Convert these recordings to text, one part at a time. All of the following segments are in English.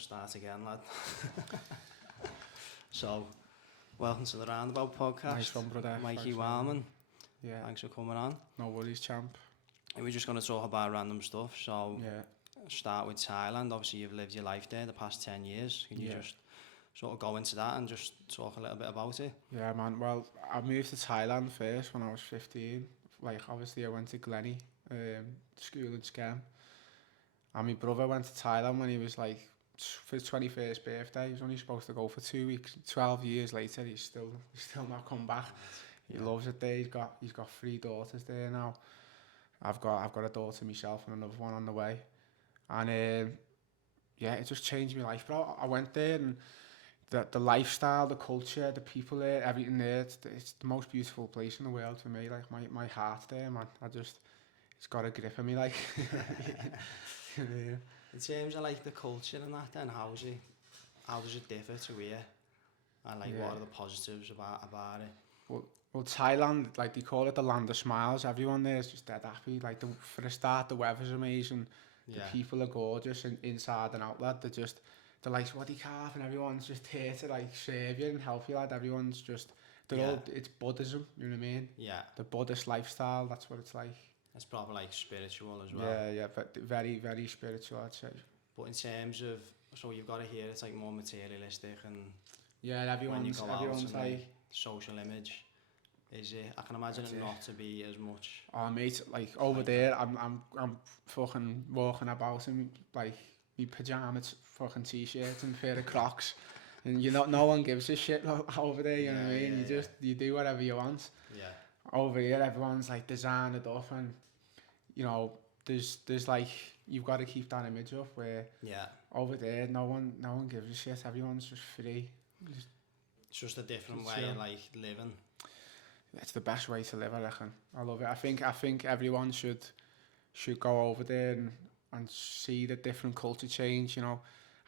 start again, lad. So, welcome to the Roundabout podcast. Nice one, brother. Mikey Wileman. Yeah. Thanks for coming on. No worries, champ. And we're just going to talk about random stuff. So, Yeah. start with Thailand. Obviously, you've lived your life there the past 10 years. Can you just sort of go into that and just talk a little bit about it? Yeah, man. Well, I moved to Thailand first when I was 15. Like, obviously, I went to Glennie, school in Skam. And my brother went to Thailand when he was like, for his 21st birthday. He was only supposed to go for 2 weeks. 12 years later, he's still not come back. He loves it there. He's got 3 daughters there now. I've got a daughter myself and another one on the way. And yeah, it just changed my life. But I went there, and the lifestyle, the culture, the people there, everything there, it's the most beautiful place in the world for me. Like my heart there, man. It's got a grip on me, like. Yeah. In terms of like the culture and that, then how does it differ to here? And like what are the positives about it? Well, Thailand, like they call it the land of smiles. Everyone there is just dead happy. Like for a start, the weather's amazing. The people are gorgeous, and inside and out, lad. They're like sweaty calf, and everyone's just here to like serve you and help you, lad. Everyone's just, it's Buddhism, you know what I mean? Yeah. The Buddhist lifestyle, that's what it's like. It's probably like spiritual as well. Yeah, but very, very spiritual, I'd say. But in terms of, so you've got to hear it's like more materialistic, and yeah, everyone's like social image. Is it? I can imagine it not to be as much. Oh mate, like over like there, I'm fucking walking about in like me pajamas, fucking t-shirts and pair of Crocs, and no one gives a shit over there. You know what I mean? You do whatever you want. Yeah. Over here, everyone's like designed up, and you know, there's like you've got to keep that image up. Where over there, no one gives a shit. Everyone's just free. It's just a different way of like living. It's the best way to live, I reckon. I love it. I think everyone should go over there and see the different culture change. You know,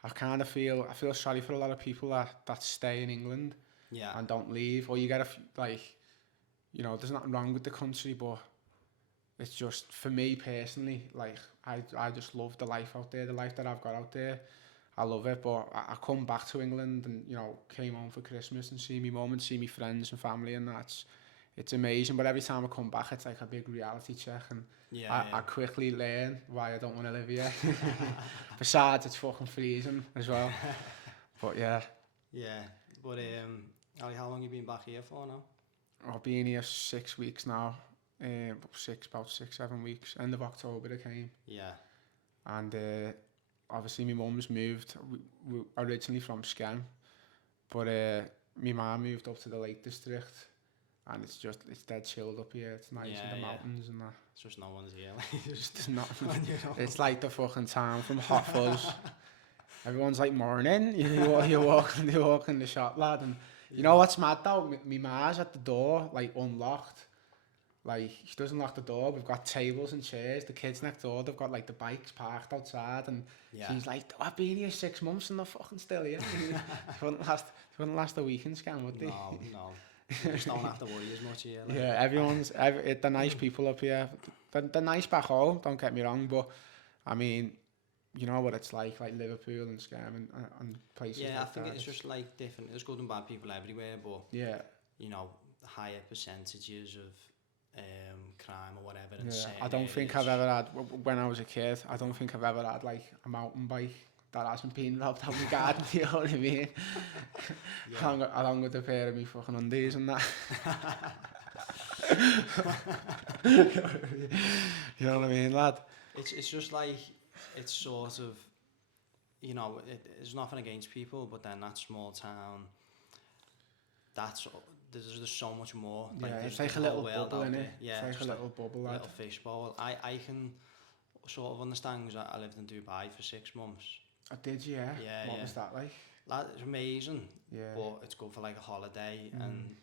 I feel sorry for a lot of people that stay in England and don't leave, or you get there's nothing wrong with the country, but it's just, for me personally, like I just love the life out there, the life that I've got out there. I love it, but I come back to England and, came home for Christmas and see my mum and see my friends and family, and it's amazing. But every time I come back, it's like a big reality check, and I quickly learn why I don't want to live here. Besides, it's fucking freezing as well. But yeah. Yeah, but Ali, how long have you been back here for now? I've been here 6 weeks now. About 6-7 weeks. End of October I came. Yeah. And obviously my mum's moved. We originally from Skam, but my mum moved up to the Lake District, and it's dead chilled up here. It's nice in the mountains and that. It's just no one's here. Just nothing. It's like the fucking town from Hot Fuzz. Everyone's like, morning. You walk in the shop, lad, and you know what's mad though? My ma's at the door, like unlocked. Like, she doesn't lock the door. We've got tables and chairs. The kids next door, they've got like the bikes parked outside, and she's like, I've been here 6 months and they're fucking still here. They wouldn't last a week in Skam, would they? No. You just don't have to worry as much here. Like. Yeah, they're nice people up here. They're nice back home, don't get me wrong, but I mean, you know what it's like Liverpool and Skam and places like that. Yeah, I think it's just like different. There's good and bad people everywhere, but higher percentages of crime or whatever. I don't think I've ever had, when I was a kid, I don't think I've ever had like a mountain bike that hasn't been robbed out my garden, you know what I mean? Along with a pair of me fucking undies and that. You know what I mean, lad? It's just like, it's sort of, there's nothing against people, but then that small town, there's so much more. It's like a little bubble, innit? Yeah, it's like a little bubble, lad. Little fishbowl. I can sort of understand, because I lived in Dubai for 6 months. Oh, did you? Yeah. What was that like? That was amazing. Yeah. But it's good for like a holiday, and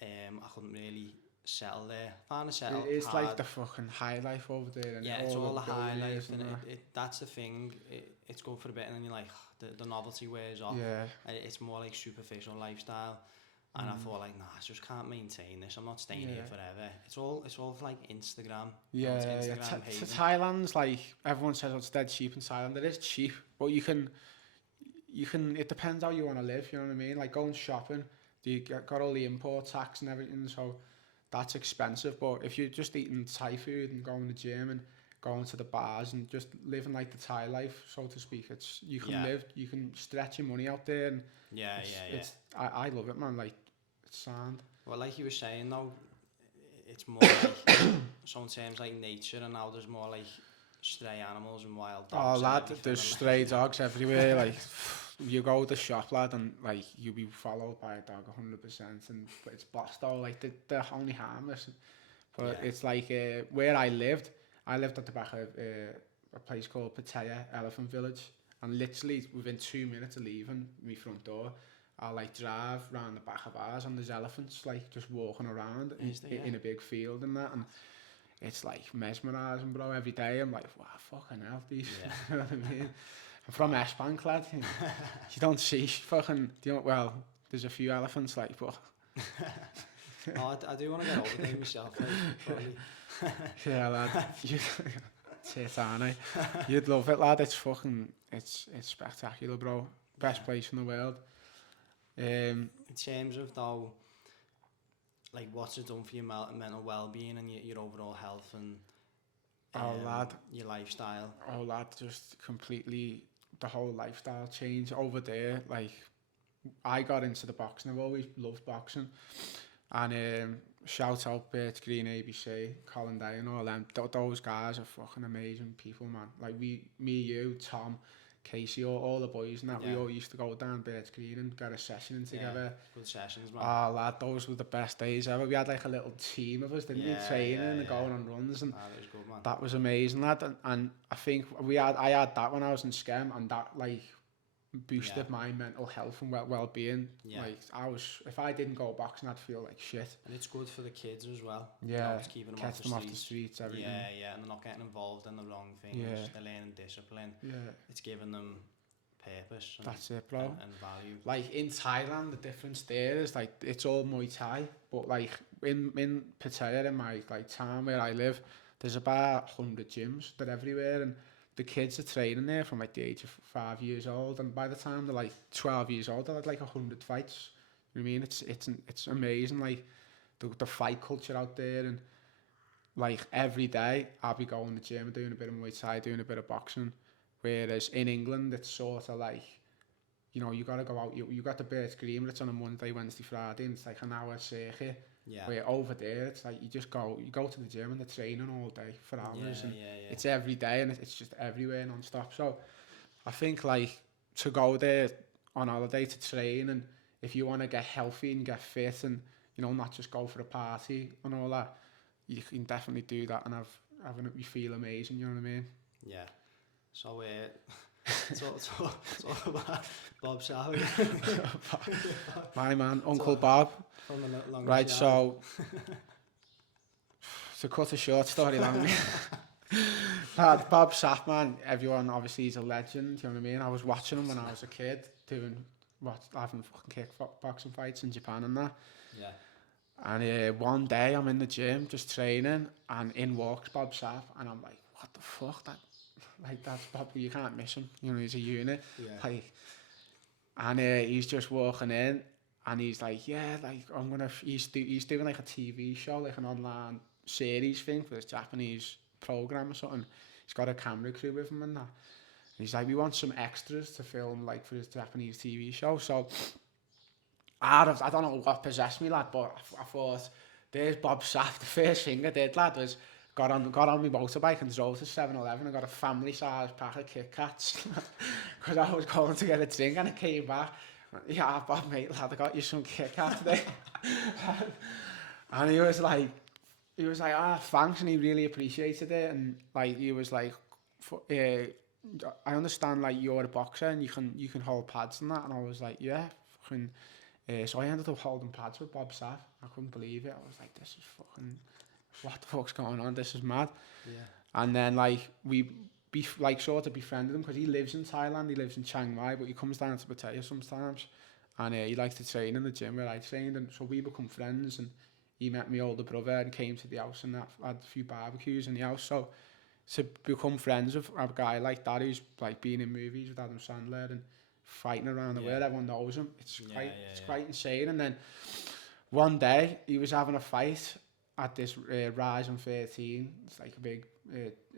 I couldn't really settle there. It's hard. Like the fucking high life over there. And it's all the high life, and that's the thing. It's good for a bit, and then you're like, the novelty wears off. Yeah. It's more like superficial lifestyle. And I thought, like, I just can't maintain this. I'm not staying here forever. It's all for like Instagram. Yeah. Thailand's like, everyone says it's dead cheap in Thailand. It is cheap, but you can it depends how you want to live, you know what I mean? Like going shopping, got all the import tax and everything, so that's expensive. But if you're just eating Thai food and going to the gym and going to the bars and just living like the Thai life, so to speak, you can you can stretch your money out there, and I love it, man. Like, it's sound. Well, like you were saying though, it's more like sometimes like nature, and now there's more like stray animals and wild dogs. Oh, lad, there's stray dogs everywhere. Like, you go to the shop, lad, and like you'll be followed by a dog 100%, and it's boss though. Like, they're only harmless. But it's like where I lived at the back of a place called Pattaya Elephant Village, and literally within 2 minutes of leaving my front door, I'll like drive round the back of ours, and there's elephants like just walking around in a big field and that, and it's like mesmerising, bro. Every day I'm like, wow, fucking hell, these. You know what I mean? I'm from Ashbank, lad. You don't see fucking. Well, there's a few elephants, like, but. I do want to get over there myself, like, probably. Yeah, lad. It's aren't I? You'd love it, lad. It's fucking. It's spectacular, bro. Best place in the world. In terms of though, like, what's it done for your mental well-being and your overall health and your lifestyle? Oh, lad, just completely the whole lifestyle change over there. Like, I got into the boxing. I've always loved boxing, and shout out Bert Green, ABC, Colin Day, and all them. Those guys are fucking amazing people, man. Like, me, you, Tom, Casey, all the boys and that, we all used to go down Birds Green and get a session in together. Good sessions, man. Oh, lad, those were the best days ever. We had like a little team of us, didn't we? Training and going on runs, and that was good, man. That was amazing, lad. And I think I had that when I was in SCEM, and that like boosted my mental health and well-being. Like, if I didn't go boxing, I'd feel like shit. And it's good for the kids as well. Yeah, it's keeping them off the streets, everything. Yeah, and they're not getting involved in the wrong things. They're learning discipline. It's giving them purpose. That's it, bro. And value. Like, in Thailand, the difference there is like it's all Muay Thai, but like in Pattaya, in my like town where I live, there's about 100 gyms. They're everywhere, and the kids are training there from like the age of 5 years old, and by the time they're like 12 years old, they're like 100 fights. You know what I mean? It's amazing, like the fight culture out there, and like every day I'll be going to the gym, doing a bit of Muay Thai, doing a bit of boxing. Whereas in England, it's sort of like, you know, you got to go out. You got the Birds Green, but it's on a Monday, Wednesday, Friday, and it's like an hour circuit. Where over there, it's like you go to the gym and they're training all day for hours, and it's every day, and it's just everywhere non-stop. So I think like to go there on holiday to train, and if you want to get healthy and get fit, and you know, not just go for a party and all that, you can definitely do that and you feel amazing. You know what I mean? Yeah. So talk about Bob Sapp. My man, Uncle Bob. Right, so to cut a short story long, Bob Sapp, man, everyone obviously he's a legend, you know what I mean? I was watching him when I was a kid, having fucking kickboxing fights in Japan and that. Yeah. And one day I'm in the gym just training, and in walks Bob Sapp, and I'm like, what the fuck, that's Bob, you can't miss him, you know, he's a unit. Like, and he's just walking in, and he's like, he's doing like a TV show, like an online series thing for this Japanese program or something. He's got a camera crew with him and that. And he's like, we want some extras to film like for this Japanese TV show. So I don't know what possessed me, lad, but I thought, there's Bob Sapp. The first thing I did, lad, was got on my motorbike and drove to 7-Eleven and got a family-sized pack of Kit Kats because I was going to get a drink, and I came back. Yeah, Bob, mate, lad, I got you some Kit Kats today. And he was like, thanks, and he really appreciated it, and like he was like, I understand like you're a boxer and you can hold pads and that, and I was like, yeah, fucking. So I ended up holding pads with Bob Sapp. I couldn't believe it. I was like, this is fucking, what the fuck's going on? This is mad. Yeah. And then like we sort of befriended him because he lives in Thailand. He lives in Chiang Mai, but he comes down to Pattaya sometimes, and he likes to train in the gym where I trained, and so we become friends. And he met my older brother and came to the house, and that had a few barbecues in the house. So to become friends with a guy like that who's like been in movies with Adam Sandler, and fighting around the world. Everyone knows him. It's quite insane. And then one day he was having a fight at this Rise 13. It's like a big,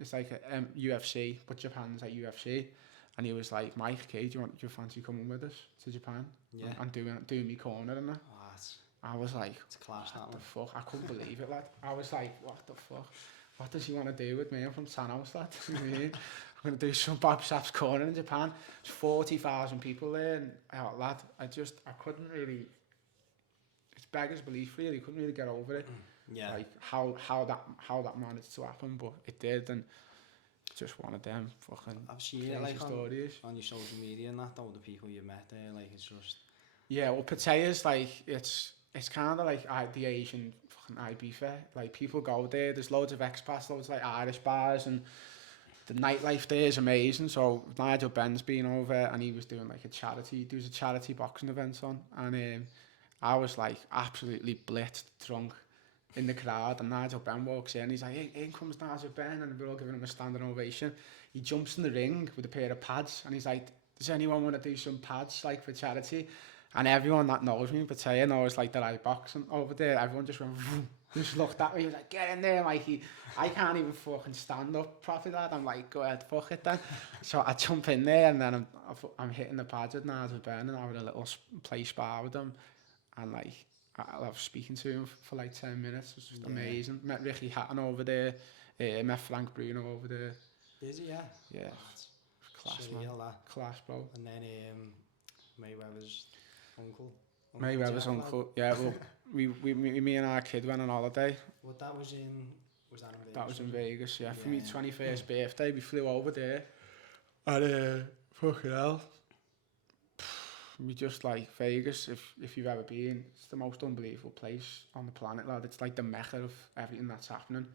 it's like a UFC, but Japan's like UFC. And he was like, Mike, Kay, do you fancy coming with us to Japan? Yeah. And doing me corner and that. Oh, I was like, it's a clash, what the fuck? I couldn't believe it, lad. I was like, what the fuck? What does he want to do with me? I'm from Thanos, lad. I'm going to do some Bob Sapp's corner in Japan. There's 40,000 people there. And, lad, I couldn't really, it's beggar's belief, really. Couldn't really get over it. Yeah. Like, how that managed to happen, but it did. And just one of them fucking I've seen it, like, stories. On your social media and that, though, the people you met there, like, it's just... Yeah, well, Pattaya's, like, it's kind of like the Asian fucking Ibiza. Like, people go there, there's loads of expats, loads of, like, Irish bars, and the nightlife there is amazing. So, Nigel Ben's been over, and he was doing, like, there was a charity boxing event on, and I was, like, absolutely blitzed, drunk, in the crowd, and Nigel Ben walks in, he's like, hey, in comes Nigel Ben, and we're all giving him a standing ovation. He jumps in the ring with a pair of pads, and he's like, does anyone want to do some pads, like, for charity? And everyone that knows me, Pattaya knows, like, that I boxing over there. Everyone just went, just looked at me. He was like, get in there, Mikey. I can't even fucking stand up properly, lad. I'm like, go ahead, fuck it then. So I jump in there, and then I'm hitting the pads with Nigel Ben, and I had a little play spar with him. And, like, I was speaking to him for like 10 minutes. It was just amazing. Met Ricky Hatton over there. Met Frank Bruno over there. Is he? Yeah. Yeah. Class, man. Class, bro. And then Mayweather's uncle. Mayweather's uncle. Yeah, well, me and our kid went on holiday. Well, that was in Vegas? That was in Vegas, yeah. For my 21st birthday, we flew over there. And, fucking hell. We just like Vegas, if you've ever been, it's the most unbelievable place on the planet, lad. It's like the mecca of everything that's happening.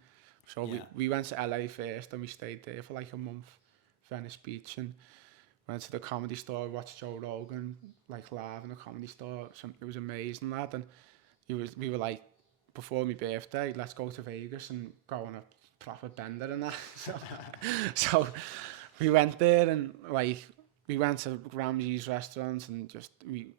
So we went to LA first, and we stayed there for like a month, Venice Beach, and went to the Comedy Store, watched Joe Rogan like live in the Comedy Store. It was amazing, lad. And we were like, before my birthday, let's go to Vegas and go on a proper bender and that. So we went there, and like, we went to Ramsey's restaurant, and just we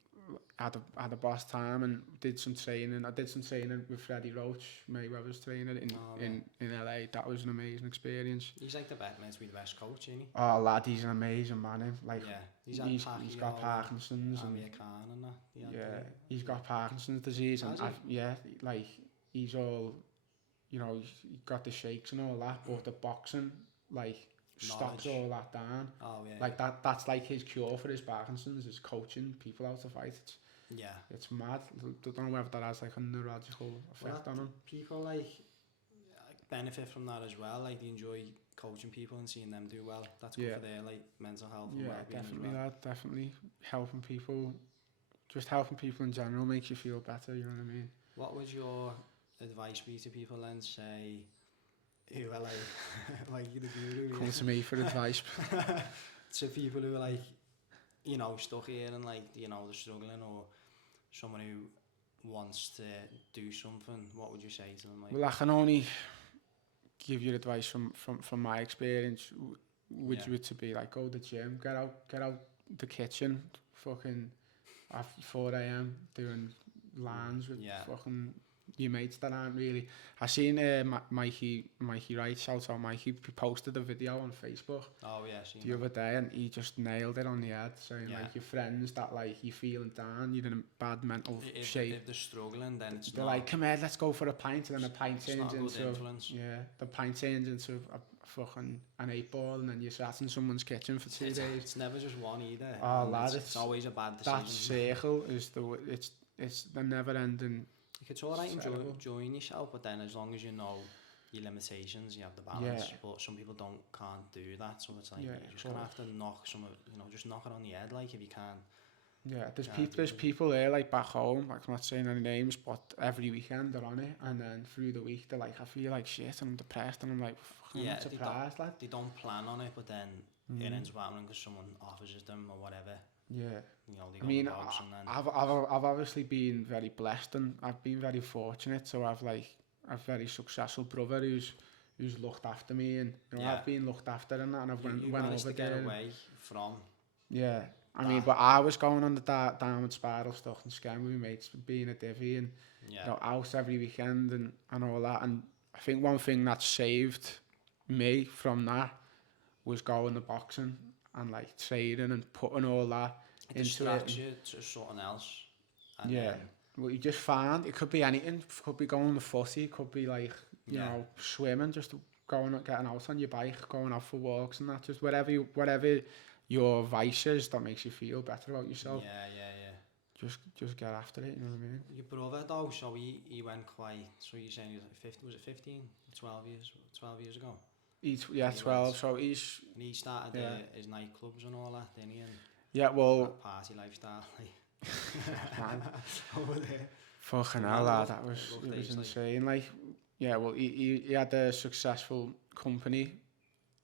had a boss time, and did some training. I did some training with Freddie Roach, Mayweather's trainer in LA. That was an amazing experience. He's like the best, meant to be the best coach, isn't he? Oh, lad, he's an amazing man. Him. Like, he's got Parkinson's and he's got Parkinson's disease, and like, he's all, you know, he got the shakes and all that, but the boxing, like, stops all that down. Like that's like his cure for his Parkinson's, is coaching people how to fight. It's mad. I don't know whether that has like a neurological effect on him. People like benefit from that as well. Like, they enjoy coaching people and seeing them do well. That's good for their like mental health and well-being definitely as well. That definitely helping people, just helping people in general makes you feel better, you know what I mean? What would your advice be to people then, say, who are like the guru? Come to me for advice. To people who are like, you know, stuck here and like, you know, they're struggling, or someone who wants to do something, what would you say to them? Like, well, I can only give you advice from my experience, which would to be like, go to the gym, get out the kitchen, fucking at 4 a.m. doing lines with fucking your mates that aren't really. I seen Mikey Wright, shout out Mikey, posted a video on Facebook the other day, and he just nailed it on the head, saying like, your friends that like, you're feeling down, you're in a bad mental shape, if they're struggling, then they're like, come here, let's go for a pint, and then the pint turns into a fucking an 8-ball, and then you're sat in someone's kitchen for 2 days. It's never just one either. Oh, lad, it's always a bad decision. That circle is it's the never ending. It's alright enjoying yourself, but then as long as you know your limitations, you have the balance. But some people can't do that, so it's like, you're just gonna have to knock just knock it on the head, like, if you can't. Yeah, there's people there like back home, like, I'm not saying any names, but every weekend they're on it, and then through the week they're like, I feel like shit, and I'm depressed, and I'm like, I'm not surprised, lad. They don't plan on it, but then it ends up happening because someone offers it them or whatever. Yeah, you know, I mean, I've obviously been very blessed, and I've been very fortunate. So I've like a very successful brother who's looked after me, and you know, I've been looked after, and that, and I've went over to there. Get away from. Yeah, I mean, but I was going on the downward spiral stuff and scamming with my mates, being a divvy and you know, out every weekend and all that. And I think one thing that saved me from that was going to boxing and like training and putting all that into it. You to something else. And yeah. Well, you just find it could be anything. It could be going to footy. It could be like you know swimming, just going getting out on your bike, going out for walks and that. Just whatever your vice is that makes you feel better about yourself. Just get after it, you know what I mean? Your brother though, so he went quite, so you're saying he was it 15, 12 years ago? 12, so he's... And he started his nightclubs and all that, didn't he? And well... party lifestyle, man. Over there. Fucking hell, lad, it was insane, like... Yeah, well, he had a successful company,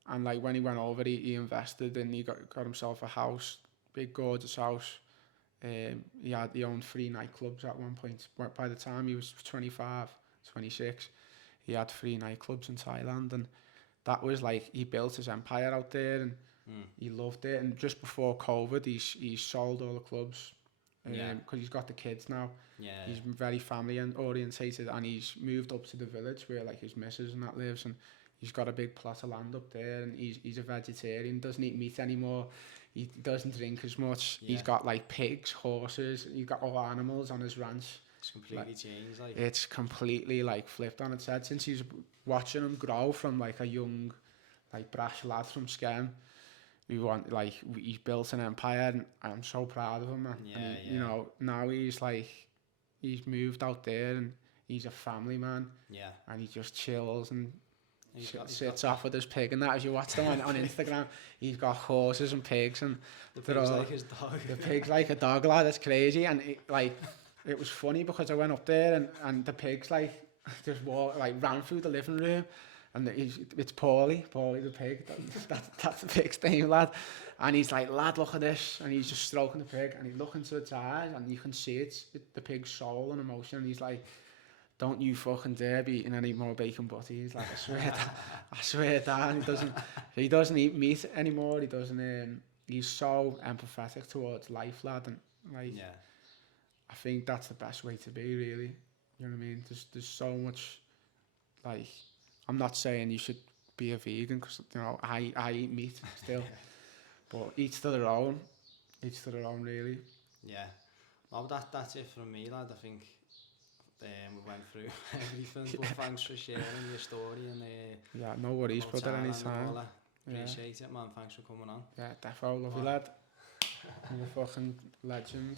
and like when he went over, he invested and he got himself a house, big gorgeous house. He owned 3 nightclubs at one point. By the time he was 25, 26, he had 3 nightclubs in Thailand, and that was like he built his empire out there, and he loved it. And just before COVID, he sold all the clubs because he's got the kids now. He's very family orientated, and he's moved up to the village where like his missus and that lives, and he's got a big plot of land up there, and he's a vegetarian, doesn't eat meat anymore. He doesn't drink as much. He's got like pigs, horses. He's got all animals on his ranch. It's completely changed. Like it's completely like flipped on its head since he's watching him grow from like a young, like brash lad from Skem. He's built an empire, and I'm so proud of him, man. You know, now he's moved out there, and he's a family man. And he just chills and sits off with his pig and that. As you watch them on Instagram, he's got horses and pigs, and the pig's like his dog. The pig's like a dog, lad. It's crazy, and it was funny because I went up there and the pig's like just ran through the living room, and it's Paulie the pig. That's the pig's name, lad. And he's like, lad, look at this, and he's just stroking the pig, and he's looking to its eyes, and you can see the pig's soul and emotion. And he's like, don't you fucking dare be eating any more bacon butty. He's like, I swear down. He doesn't eat meat anymore. He doesn't. He's so empathetic towards life, lad, and like, I think that's the best way to be, really. You know what I mean? There's so much. Like, I'm not saying you should be a vegan because you know I eat meat still, but each to their own. Each to their own, really. Yeah. Well, that's it from me, lad. I think. We went through everything, but thanks for sharing your story and no worries, brother, anytime. Appreciate it, man. Thanks for coming on. Yeah, defo, love you, lad. You're a fucking legend.